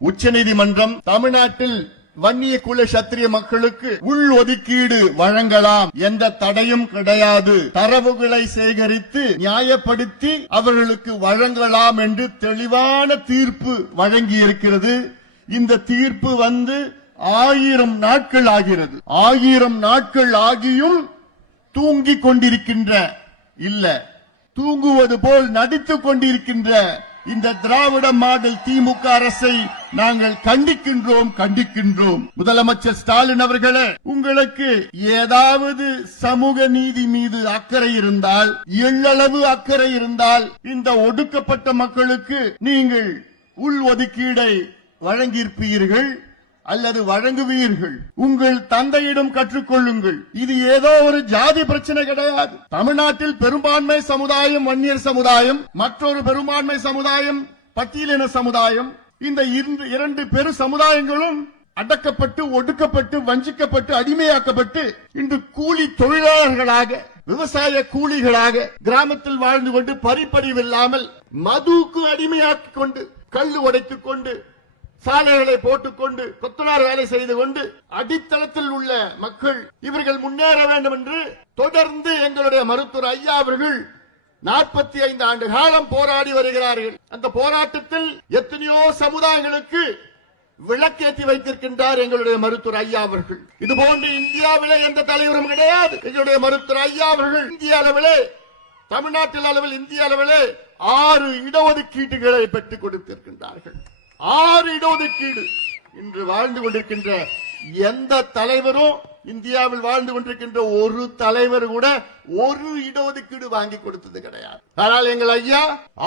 உச்சநீதிமன்றம் தமிழ்நாட்டில் வன்னிய குல சத்திரிய மக்களுக்கு உள் ஒதுக்கீடு வழங்கலாம், எந்த தடையும் கிடையாது, தரவுகளை சேகரித்து நியாயப்படுத்தி அவர்களுக்கு வழங்கலாம் என்று தெளிவான தீர்ப்பு வழங்கி இருக்கிறது. இந்த தீர்ப்பு 1000 நாட்கள் ஆகிறது. 1000 நாட்கள் ஆகியும் தூங்கிக் கொண்டிருக்கின்ற இல்ல தூங்குவது போல் நடித்துக் கொண்டிருக்கின்ற இந்த திராவிட மாடல் திமுக அரசை நாங்கள் கண்டிக்கின்றோம். முதலமைச்சர் ஸ்டாலின் அவர்களே, உங்களுக்கு ஏதாவது சமூக நீதி மீது அக்கறை இருந்தால், எள்ளளவு அக்கறை இருந்தால், இந்த ஒடுக்கப்பட்ட மக்களுக்கு நீங்கள் உள் ஒதுக்கீடை வழங்கியிருப்பீர்கள் அல்லது வழங்குவீர்கள். உங்கள் தந்தையிடம் கற்றுக்கொள்ளுங்கள். இது ஏதோ ஒரு ஜாதி பிரச்சனை கிடையாது. தமிழ்நாட்டில் பெரும்பான்மை சமுதாயம் வன்னியர் சமுதாயம், மற்றொரு பெரும்பான்மை சமுதாயம் பட்டியலின சமுதாயம். இந்த 2 பெரு சமுதாயங்களும் அடக்கப்பட்டு, ஒடுக்கப்பட்டு, வஞ்சிக்கப்பட்டு, அடிமையாக்கப்பட்டு இன்று கூலி தொழிலாளர்களாக, விவசாய கூலிகளாக கிராமத்தில் வாழ்ந்து கொண்டு பறிப்பறிவில்லாமல் மதுவுக்கு அடிமையாக்கிக் கொண்டு, கள்ளு உடைத்துக் கொண்டு, சாலைகளை போட்டுக்கொண்டு, கொத்தனார் வேலை செய்து கொண்டு அடித்தளத்தில் உள்ள மக்கள் இவர்கள் முன்னேற வேண்டும் என்று தொடர்ந்து எங்களுடைய மருத்துவர் ஐயா அவர்கள் 45 ஆண்டு காலம் போராடி வருகிறார்கள். அந்த போராட்டத்தில் எத்தனையோ சமுதாயங்களுக்கு விளக்கேற்றி வைத்திருக்கின்றார் எங்களுடைய மருத்துவர் ஐயா அவர்கள். இதுபோன்று இந்தியாவிலே எந்த தலைவரும் கிடையாது. எங்களுடைய மருத்துவர் ஐயா அவர்கள் இந்திய அளவிலே, தமிழ்நாட்டில் அளவில், இந்திய அளவிலே 6 இடஒதுக்கீட்டுகளை பெற்றுக் கொடுத்திருக்கின்றார்கள். 6 இடஒதுக்கீடு. இன்று வாழ்ந்து கொண்டிருக்கின்ற எந்த தலைவரும், இந்தியாவில் வாழ்ந்து கொண்டிருக்கின்ற ஒரு தலைவர் கூட ஒரு இடஒதுக்கீடு வாங்கி கொடுத்தது கிடையாது. ஆனால் எங்கள் ஐயா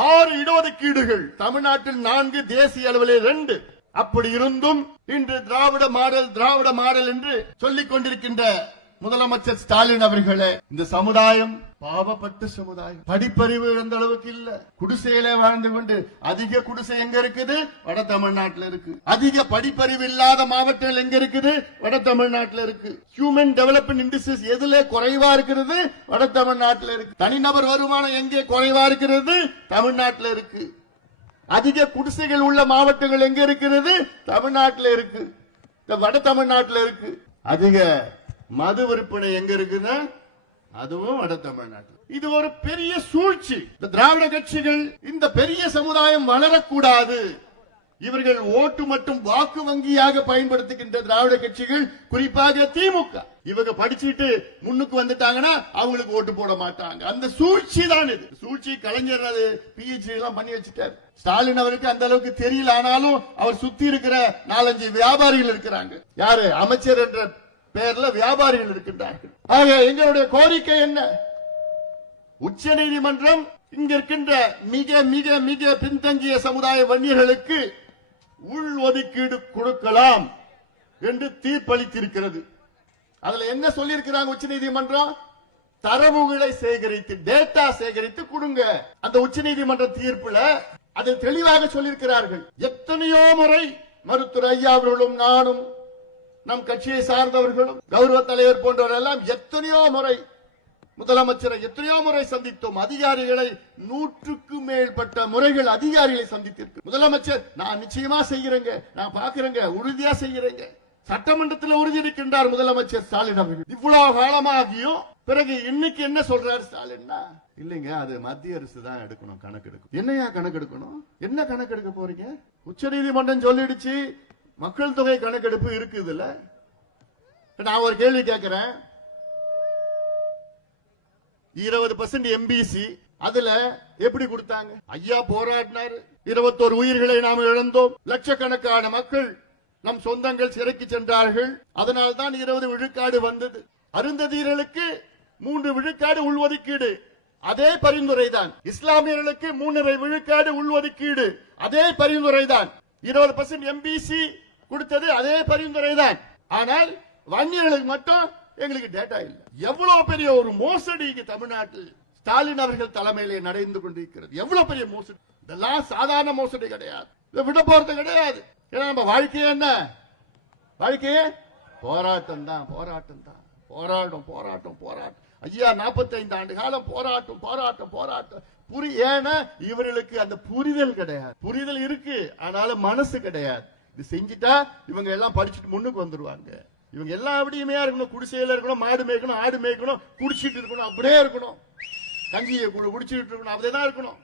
6 இடஒதுக்கீடுகள், தமிழ்நாட்டில் 4, தேசிய அளவிலே 2. அப்படி இருந்தும் இன்று திராவிட மாடல் என்று சொல்லிக் கொண்டிருக்கின்ற முதலமைச்சர் ஸ்டாலின் அவர்களே, இந்த சமுதாயம் பாவப்பட்ட சமுதாயம். படிப்பறிவு எந்த அளவுக்கு இல்ல. குடிசையில வாழ்ந்து கொண்டு, அதிக குடிசை எங்க இருக்குது? வட தமிழ்நாட்டில் இருக்கு. அதிக படிப்பறிவு இல்லாத மாவட்டங்கள் எங்க இருக்குது? வட தமிழ்நாட்டில் இருக்கு. ஹியூமன் டெவலப்மெண்ட் இண்டஸ்ட்ரீஸ் எதுல குறைவா இருக்கிறது? வட தமிழ்நாட்டில் இருக்கு. தனிநபர் வருமானம் எங்கே குறைவா இருக்கிறது? தமிழ்நாட்டில் இருக்கு. அதிக குடிசைகள் உள்ள மாவட்டங்கள் எங்க இருக்கிறது? தமிழ்நாட்டில் இருக்கு, வட தமிழ்நாட்டில் இருக்கு. அதிக மது விற்பனை எங்க இருக்குன்னா அதுவும் வட தமிழ்நாட்டில். இது ஒரு பெரிய சூழ்ச்சி. இந்த திராவிட கட்சிகள், இந்த பெரிய சமுதாயம் வளரக்கூடாது, இவர்கள் ஓட்டு மட்டும் வாக்கு வங்கியாக பயன்படுத்துகின்ற திராவிட கட்சிகள், குறிப்பாக திமுக, இவங்க படிச்சுட்டு முன்னுக்கு வந்துட்டாங்கன்னா அவங்களுக்கு ஓட்டு போட மாட்டாங்க. அந்த சூழ்ச்சி தான் இது. சூழ்ச்சி கலைஞர் PhD எல்லாம் பண்ணி வச்சுட்டார். ஸ்டாலின் அவருக்கு அந்த அளவுக்கு தெரியல. ஆனாலும் அவர் சுத்தி இருக்கிற 4-5 வியாபாரிகள் இருக்கிறாங்க. யாரு? அமைச்சர் என்ற பெயர்ல வியாபாரிகள் இருக்கின்றார்கள். ஆக எங்களுடைய கோரிக்கை என்ன? உச்ச நீதிமன்றம் இங்க இருக்கின்ற மிக மிக மிக பின்தங்கிய சமுதாய வன்னியர்களுக்கு உள் ஒதுக்கீடு கொடுக்கலாம் என்று தீர்ப்பளித்திருக்கிறது. அதுல என்ன சொல்லியிருக்கிறாங்க உச்ச நீதிமன்றம்? தரவுகளை சேகரித்து, டேட்டா சேகரித்து கொடுங்க. அந்த உச்ச நீதிமன்ற தீர்ப்புல அதை தெளிவாக சொல்லியிருக்கிறார்கள். எத்தனையோ முறை மருத்துவர் ஐயா அவர்களும், நானும், நம் கட்சியை சார்ந்தவர்களும், கௌரவ தலைவர் போன்றவர்கள் எல்லாம் எத்தனையோ முறை முதலமைச்சரை எத்தனையோ முறை சந்தித்தோம். அதிகாரிகளை 100க்கு மேற்பட்ட முறைகள் அதிகாரிகளை சந்தித்திருக்கு. முதலமைச்சர் நான் நிச்சயமா செய்கிறேங்க, நான் பாக்குறேங்க, உறுதியா செய்கிறேங்க. சட்டமன்றத்தில் உறுதி இருக்கின்றார் முதலமைச்சர் ஸ்டாலின் அவர்கள். இவ்வளவு காலமாகியும் பிறகு இன்னைக்கு என்ன சொல்றாரு ஸ்டாலின்? இல்லைங்க, அது மத்திய அரசு தான் எடுக்கணும், கணக்கெடுக்கும். என்னையா கணக்கெடுக்கணும்? என்ன கணக்கெடுக்க போறீங்க? உச்ச நீதிமன்றம் சொல்லிடுச்சு, மக்கள் தொகை கணக்கெடுப்பு இருக்குதுல்ல. நான் ஒரு கேள்வி கேட்கிறேன். 20% MBC அதுல எப்படி கொடுத்தாங்க? ஐயா போராடினாரு. 21 உயிர்களை நாம் இழந்தோம். லட்சக்கணக்கான மக்கள், நம் சொந்தங்கள் சிறைக்கு சென்றார்கள். அதனால்தான் 20 விழுக்காடு வந்தது. அருந்ததியர்களுக்கு 3 விழுக்காடு உள்ஒதுக்கீடு, அதே பரிந்துரை தான். இஸ்லாமியர்களுக்கு 3.5 விழுக்காடு உள்ஒதுக்கீடு, அதே பரிந்துரை தான். 20% MBC கொடுத்தது அதே பரிந்துரை தான். ஆனால் வன்னியர்களுக்கு மட்டும் எங்களுக்கு டேட்டா இல்லை. எவ்வளவு பெரிய ஒரு மோசடி தமிழ்நாட்டில் ஸ்டாலின் அவர்கள் தலைமையிலே நடந்து கொண்டிருக்கிறது. எவ்வளவு பெரிய மோசடி! இதெல்லாம் சாதாரண மோசடி கிடையாது. இதை விட போறது கிடையாது. ஏன்னா நம்ம வாழ்க்கையே என்ன? வாழ்க்கையே போராட்டம் தான், போராட்டம் தான். போராட்டம். ஐயா 45 ஆண்டு காலம் போராட்டம். ஏன்னா இவர்களுக்கு அந்த புரிதல் கிடையாது. புரிதல் இருக்கு, ஆனாலும் மனசு கிடையாது. இது செஞ்சுட்டா இவங்க எல்லாம் படிச்சுட்டு முன்னுக்கு வந்துருவாங்க. இவங்க எல்லாம் அப்படியுமே இருக்கணும், குடிசையில இருக்கணும், மாடு மேய்க்கணும், ஆடு மேய்க்கணும், குடிச்சிட்டு இருக்கணும், அப்படியே இருக்கணும், கஞ்சியை குடிச்சிட்டு இருக்கணும், அப்படியேதான் இருக்கணும்.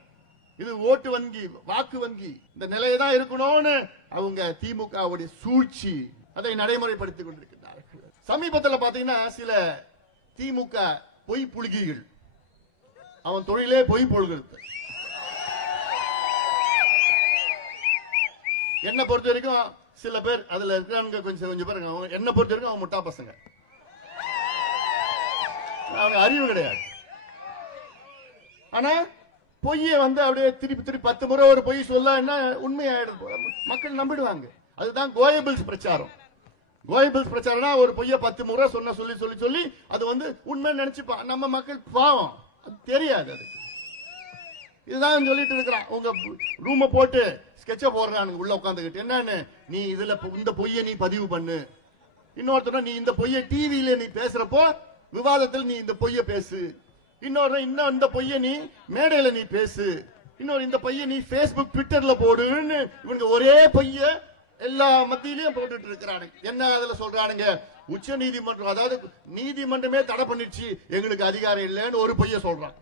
இது ஓட்டு வங்கி, வாக்கு வங்கி, இந்த நிலையை தான் இருக்கணும்னு அவங்க திமுகவுடைய சூழ்ச்சி அதை நடைமுறைப்படுத்திக் கொண்டிருக்கிறார்கள். சமீபத்தில் பாத்தீங்கன்னா சில திமுக பொய் புலிகைகள், அவன் தொழிலே பொய் பொழுகிறது. என்ன பொறுத்த வரைக்கும் சில பேர் அதுல இருக்காங்க, கொஞ்சம் பேருங்க, என்ன பொறுத்த வரைக்கும் அவங்க முட்டா பசங்க, அவங்க அறிவு கிடையாது. ஆனா பொய்ய அப்படியே திருப்பி 10 முறை ஒரு பொய் சொல்ல என்ன உண்மையாயிடுது, மக்கள் நம்பிடுவாங்க. அதுதான் கோயபிள்ஸ் பிரச்சாரம். கோயபிள்ஸ் பிரச்சாரம்னா ஒரு பொய்ய 10 முறை சொல்லி அது உண்மை நினைச்சுப்பா. நம்ம மக்கள் பாவம், அது தெரியாது. அது இதுதான் சொல்லிட்டு இருக்கிறான். உங்க ரூம போட்டு ஸ்கெட்ச போடுறானுங்க உள்ள உட்காந்துக்கிட்டு. என்னன்னு, நீ இதுல இந்த பொய்ய நீ பதிவு பண்ணு, இன்னொருத்தர் நீ இந்த பொய்ய டிவியில நீ பேசுறப்போ விவாதத்தில் நீ இந்த பொய்ய பேசு, இன்னும் இந்த பொய்ய நீ மேடையில நீ பேசு, இன்னொரு இந்த பொய்ய நீ Facebook ட்விட்டர்ல போடுன்னு இவனுக்கு ஒரே பொய்ய எல்லா மத்தியிலையும் போட்டுட்டு இருக்கிறானுங்க. என்ன அதுல சொல்றானுங்க, உச்ச நீதிமன்றம், அதாவது நீதிமன்றமே தடை பண்ணிடுச்சு, எங்களுக்கு அதிகாரம் இல்லைன்னு ஒரு பொய்ய சொல்றான்.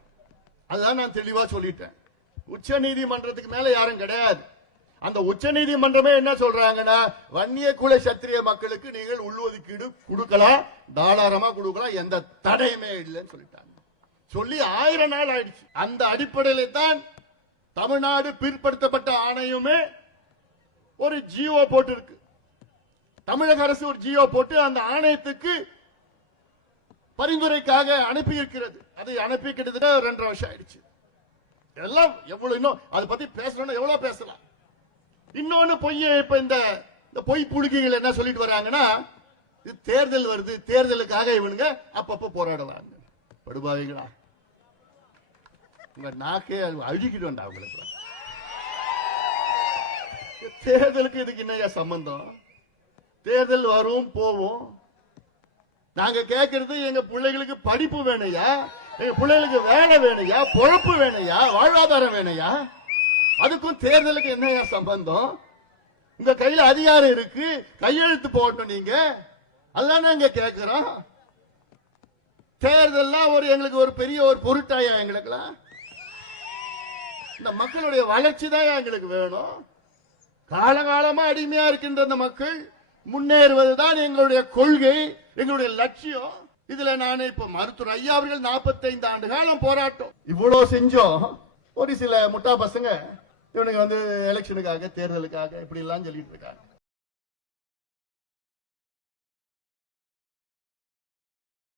அதுதான் நான் தெளிவா சொல்லிட்டேன். உச்ச நீதிமன்றத்துக்கு மேல யாரும் கிடையாது. அந்த உச்ச நீதிமன்றமே என்ன சொல்றாங்கன்னா, வன்னிய குல சத்திரிய மக்களுக்கு நீங்கள் உள்ஒதுக்கீடு கொடுக்கலாம், தாராளமா கொடுக்கலாம், எந்த தடையுமே இல்லைன்னு சொல்லிட்டாங்க. சொல்லி 1000 நாள் ஆயிடுச்சு. அந்த அடிப்படையில தான் தமிழ்நாடு பிற்படுத்தப்பட்ட ஆணையமே ஒரு ஜியோ போட்டு இருக்கு. தமிழக அரசு ஒரு ஜியோ போட்டு அந்த ஆணையத்துக்கு பரிந்துரைக்காக அனுப்பி இருக்கிறது. அதை அனுப்பி கிட்டத்தட்ட 2.5 வருஷம் ஆயிடுச்சு. எல்லாம் எவ்வளவு, இன்னும் அதை பத்தி பேசணும்னா எவ்வளவு பேசலாம். இன்னொன்னு பொய்ய, இப்ப இந்த பொய் புழுகிகள் என்ன சொல்லிட்டு வராங்கன்னா, இது தேர்தல் வருது, தேர்தலுக்காக இவனுங்க அப்பப்ப போராடுவாங்க. படுபாவிகளா, உங்க நாக்கே அழுகிட்டு வந்தா அவங்களுக்கு. தேர்தலுக்கு இதுக்கு என்னையா சம்பந்தம்? தேர்தல் வரும் போவோம். நாங்க கேட்கறது எங்க பிள்ளைகளுக்கு படிப்பு வேணையா, எங்க பிள்ளைகளுக்கு வேலை வேணையா, பொழப்பு வேணையா, வாழ்வாதாரம் வேணையா. அதுக்கும் தேர்தலுக்கு என்னையா சம்பந்தம்? உங்க கையில அதிகாரம் இருக்கு, கையெழுத்து போடணும் நீங்க, அதுதான் நாங்க கேட்கிறோம். தேர்தல்லாம் எங்களுக்கு ஒரு பெரிய ஒரு பொருட்டாயா? எங்களுக்குலாம் இந்த மக்களுடைய வளர்ச்சி தான் எங்களுக்கு வேணும். காலகாலமா அடிமையா இருக்கின்ற அந்த மக்கள் முன்னேறுவதுதான் எங்களுடைய கொள்கை, எங்களுடைய லட்சியம். இதுல நான் இப்ப மருத்துவர் ஐயா அவர்கள் 45 ஆண்டு காலம் போராட்டம் இவ்வளவு செஞ்சோம். ஒரு சில முட்டா பசங்க இவனுக்கு எலெக்ஷனுக்காக, தேர்தலுக்காக இப்படி எல்லாம் சொல்லிட்டு இருக்காங்க.